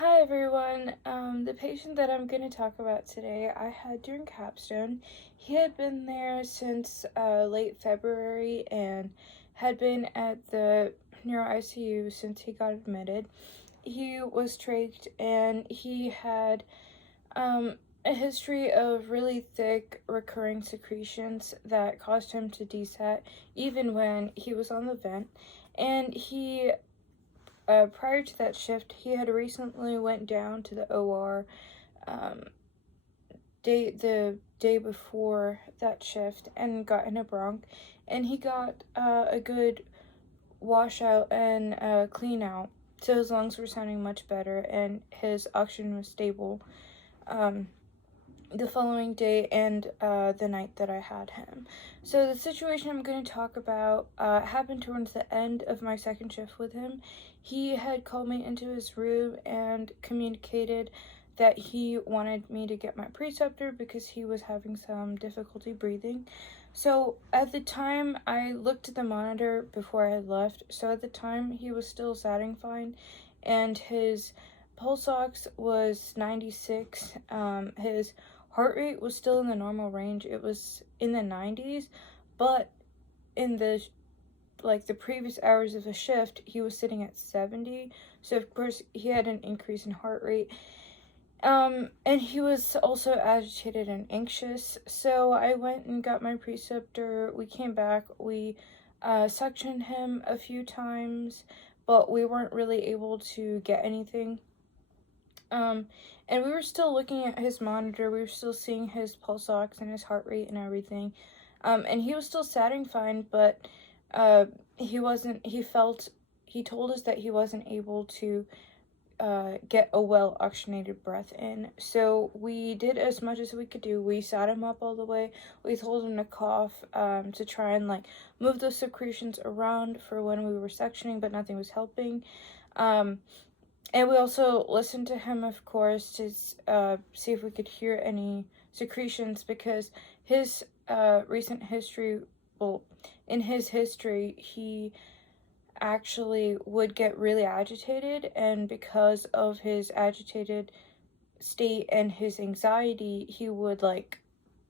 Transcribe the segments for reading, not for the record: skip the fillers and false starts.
Hi everyone. The patient that I'm going to talk about today, I had during capstone. He had been there since late February and had been at the neuro ICU since he got admitted. He was trached and he had a history of really thick recurring secretions that caused him to desat even when he was on the vent. And he prior to that shift, he had recently went down to the OR um, the day before that shift and got in a bronch, and he got a good washout and clean out. So his lungs were sounding much better, and his oxygen was stable. The following day and the night that I had him. So the situation I'm going to talk about happened towards the end of my second shift with him. He had called me into his room and communicated that he wanted me to get my preceptor because he was having some difficulty breathing. So at the time, I looked at the monitor before I had left. So at the time, he was still satting fine, and his pulse ox was 96. His heart rate was still in the normal range. It was in the 90s, but in the previous hours of the shift, he was sitting at 70. So of course he had an increase in heart rate. And he was also agitated and anxious. So I went and got my preceptor. We came back. We suctioned him a few times, but we weren't really able to get anything. And we were still looking at his monitor. We were still seeing his pulse ox and his heart rate and everything. And he was still satting fine, but he wasn't. He told us that he wasn't able to get a well oxygenated breath in. So we did as much as we could do. We sat him up all the way. We told him to cough to try and move those secretions around for when we were sectioning, but nothing was helping. And we also listened to him, of course, to see if we could hear any secretions, because his recent history, well, in his history, he actually would get really agitated, and because of his agitated state and his anxiety, he would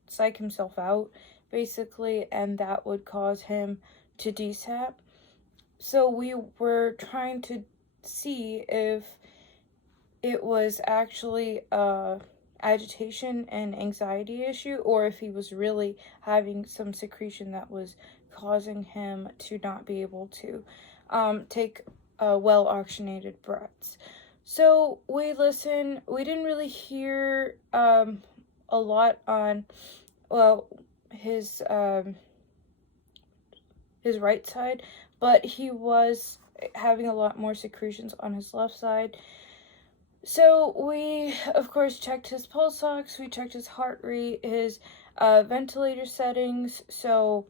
psych himself out, basically, and that would cause him to desat. So we were trying to see if it was actually agitation and anxiety issue, or if he was really having some secretion that was causing him to not be able to take well oxygenated breaths. So we listened. We didn't really hear a lot on, well, his right side, but he was having a lot more secretions on his left side. So we, of course, checked his pulse ox, we checked his heart rate, his ventilator settings. So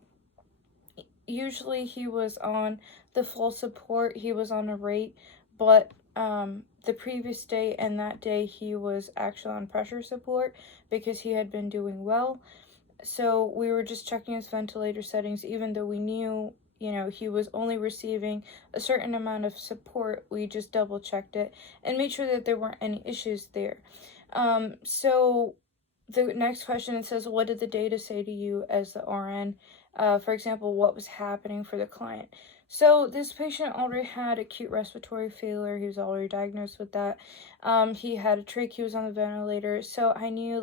usually he was on the full support, he was on a rate, but the previous day and that day he was actually on pressure support because he had been doing well. So we were just checking his ventilator settings, even though we knew, he was only receiving a certain amount of support. We just double checked it and made sure that there weren't any issues there. So the next question, it says, what did the data say to you as the RN? For example, what was happening for the client? So this patient already had acute respiratory failure. He was already diagnosed with that. He had a trach, he was on the ventilator. So I knew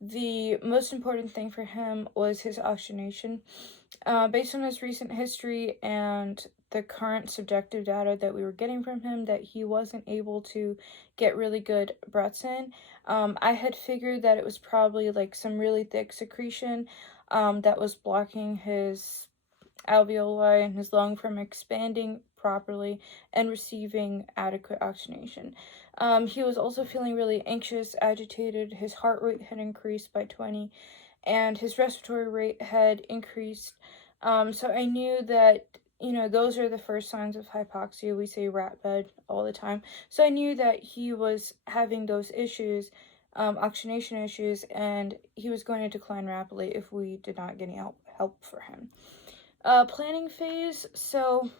the most important thing for him was his oxygenation. Based on his recent history and the current subjective data that we were getting from him, that he wasn't able to get really good breaths in. I had figured that it was probably some really thick secretion that was blocking his alveoli and his lung from expanding properly and receiving adequate oxygenation. He was also feeling really anxious, agitated. His heart rate had increased by 20, and his respiratory rate had increased. So I knew that, those are the first signs of hypoxia. We say rat bed all the time. So I knew that he was having those issues, oxygenation issues, and he was going to decline rapidly if we did not get any help for him. Planning phase. So,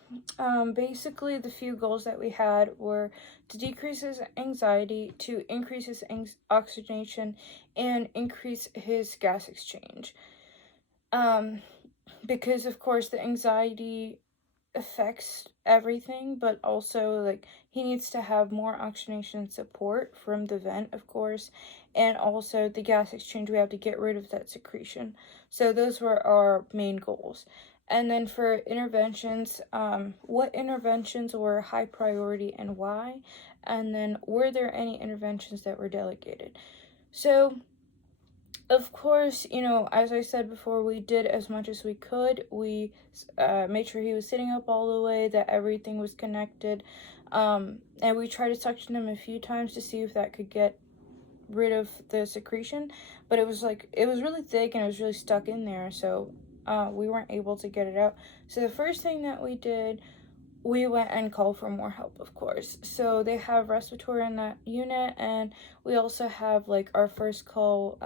basically, the few goals that we had were to decrease his anxiety, to increase his oxygenation, and increase his gas exchange. Um, because of course the anxiety affects everything, but also like he needs to have more oxygenation support from the vent, of course, and also the gas exchange, we have to get rid of that secretion. So those were our main goals. And then for interventions, what interventions were high priority and why? And then were there any interventions that were delegated? So of course, as I said before, we did as much as we could. We made sure he was sitting up all the way, that everything was connected. And we tried to suction him a few times to see if that could get rid of the secretion. But it was really thick and it was really stuck in there. So we weren't able to get it out. So the first thing that we did, we went and called for more help, of course. So they have respiratory in that unit, and we also have like our first call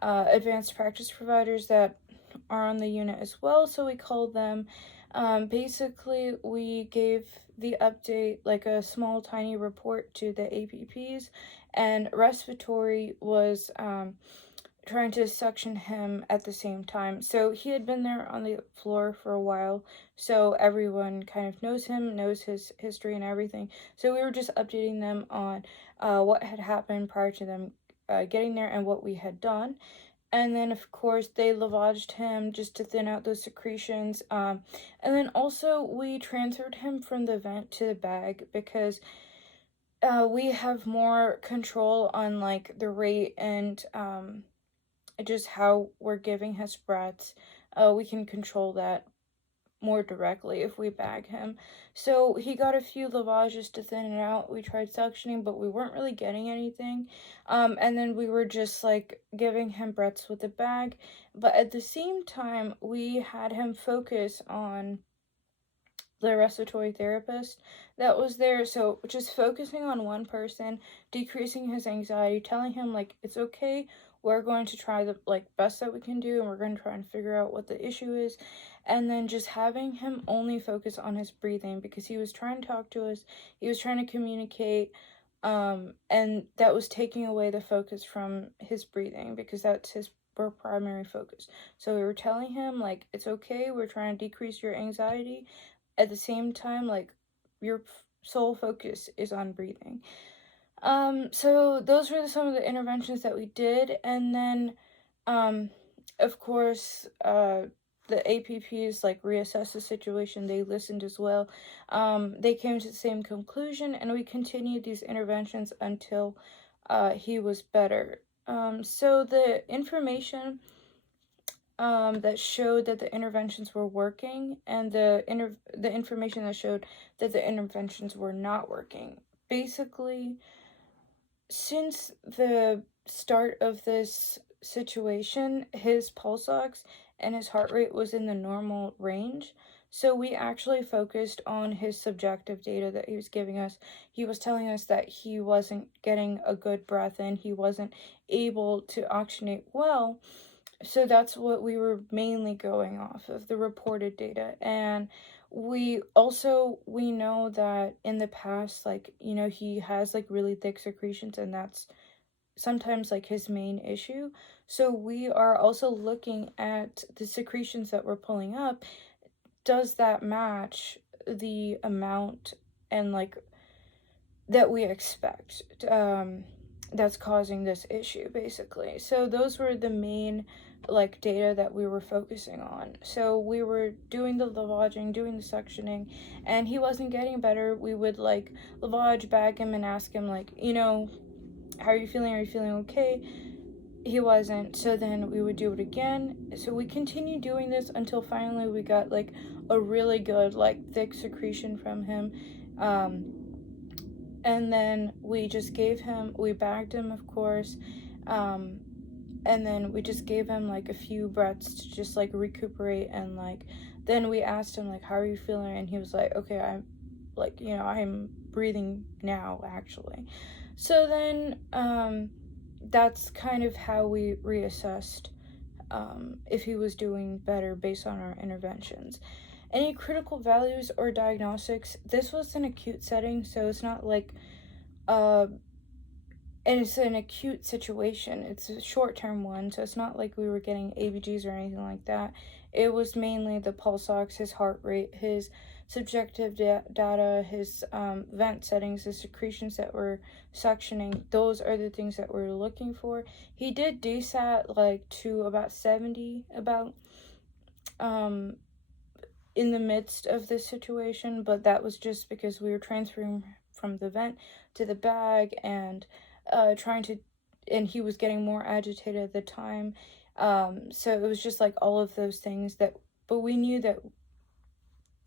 advanced practice providers that are on the unit as well. So we called them. Basically, we gave the update, like a small tiny report to the APPs, and respiratory was trying to suction him at the same time. So he had been there on the floor for a while, so everyone kind of knows him, knows his history and everything. So we were just updating them on what had happened prior to them getting there and what we had done. And then, of course, they lavaged him just to thin out those secretions. And then also we transferred him from the vent to the bag because we have more control on like the rate and just how we're giving his breaths. We can control that more directly if we bag him. So he got a few lavages to thin it out. We tried suctioning, but we weren't really getting anything. And then we were just like giving him breaths with the bag. But at the same time, we had him focus on the respiratory therapist that was there. So just focusing on one person, decreasing his anxiety, telling him like it's okay, we're going to try the like best that we can do, and we're going to try and figure out what the issue is. And then just having him only focus on his breathing, because he was trying to talk to us, he was trying to communicate, and that was taking away the focus from his breathing, because that's his primary focus. So we were telling him like it's okay, we're trying to decrease your anxiety, at the same time, like, your sole focus is on breathing. So those were some of the interventions that we did. And then, of course, the APPs, like, reassessed the situation. They listened as well. They came to the same conclusion, and we continued these interventions until he was better. So the information that showed that the interventions were working, and the information that showed that the interventions were not working. Basically, since the start of this situation, his pulse ox and his heart rate was in the normal range. So we actually focused on his subjective data that he was giving us. He was telling us that he wasn't getting a good breath in, he wasn't able to oxygenate well. So that's what we were mainly going off of, the reported data. And we know that in the past, like, he has like really thick secretions, and that's sometimes like his main issue. So we are also looking at the secretions that we're pulling up. Does that match the amount and like that we expect that's causing this issue, basically? So those were the main like data that we were focusing on. So we were doing the lavaging, doing the suctioning, and he wasn't getting better. We would like lavage, bag him, and ask him like, how are you feeling? Are you feeling okay? He wasn't. So then we would do it again. So we continued doing this until finally we got like a really good like thick secretion from him. And then we bagged him, of course. And then we just gave him like a few breaths to just like recuperate, and like then we asked him like, how are you feeling? And he was like, okay, I'm like, I'm breathing now, actually. So then that's kind of how we reassessed if he was doing better based on our interventions. Any critical values or diagnostics, this was an acute setting, so it's not like, and it's an acute situation. It's a short-term one, so it's not like we were getting ABGs or anything like that. It was mainly the pulse ox, his heart rate, his subjective data, his vent settings, the secretions that were suctioning. Those are the things that we're looking for. He did desat like to about 70, in the midst of this situation, but that was just because we were transferring from the vent to the bag and and he was getting more agitated at the time. So it was just like all of those things but we knew that,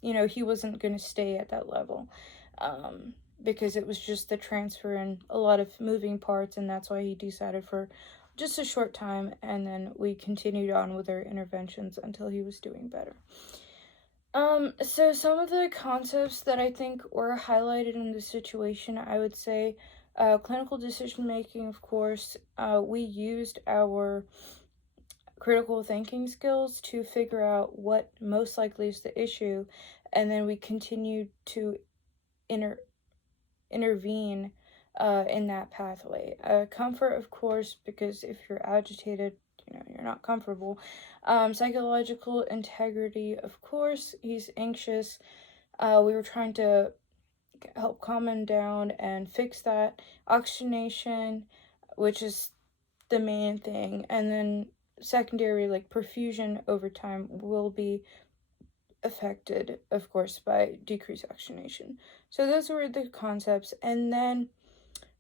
he wasn't going to stay at that level, because it was just the transfer and a lot of moving parts, and that's why he decided for just a short time, and then we continued on with our interventions until he was doing better. So some of the concepts that I think were highlighted in this situation, I would say, clinical decision making, of course. We used our critical thinking skills to figure out what most likely is the issue, and then we continued to intervene in that pathway. Comfort, of course, because if you're agitated, you're not comfortable. Psychological integrity, of course. He's anxious. We were trying to help calm him down and fix that. Oxygenation, which is the main thing, and then secondary, like perfusion over time, will be affected, of course, by decreased oxygenation. So those were the concepts. And then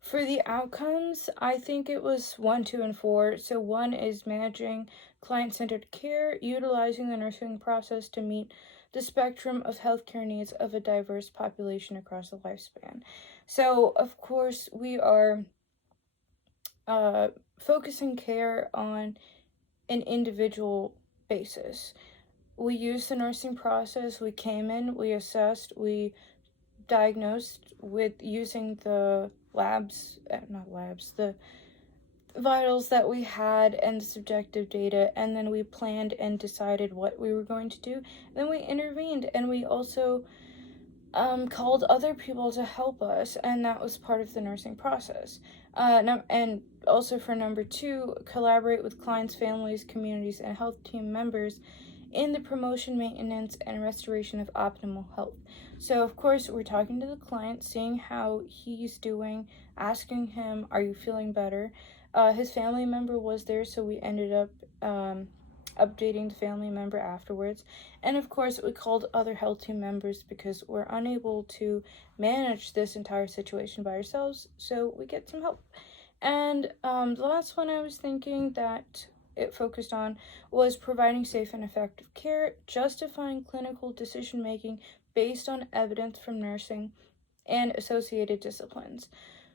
for the outcomes, I think it was 1, 2, and 4. So 1 is managing client-centered care, utilizing the nursing process to meet the spectrum of healthcare needs of a diverse population across the lifespan. So, of course, we are focusing care on an individual basis. We used the nursing process. We came in, we assessed, we diagnosed with using the the vitals that we had and the subjective data, and then we planned and decided what we were going to do. Then we intervened, and we also called other people to help us, and that was part of the nursing process. And also for number 2, collaborate with clients, families, communities, and health team members in the promotion, maintenance, and restoration of optimal health. So, of course, we're talking to the client, seeing how he's doing, asking him, are you feeling better? His family member was there, so we ended up updating the family member afterwards. And, of course, we called other health team members because we're unable to manage this entire situation by ourselves, so we get some help. And the last one I was thinking that it focused on was providing safe and effective care, justifying clinical decision making based on evidence from nursing and associated disciplines.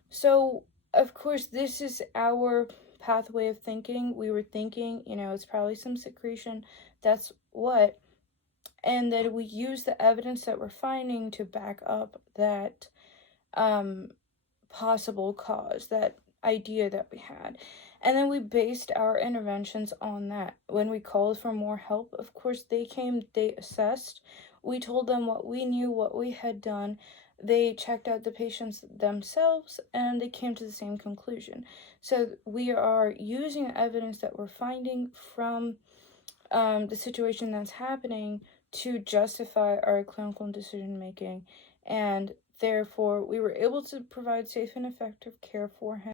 So, of course, this is our pathway of thinking. We were thinking, it's probably some secretion, that's what. And then we use the evidence that we're finding to back up that possible cause, that idea that we had. And then we based our interventions on that. When we called for more help, of course, they came, they assessed. We told them what we knew, what we had done. They checked out the patients themselves, and they came to the same conclusion. So we are using evidence that we're finding from the situation that's happening to justify our clinical decision making, and therefore we were able to provide safe and effective care for him.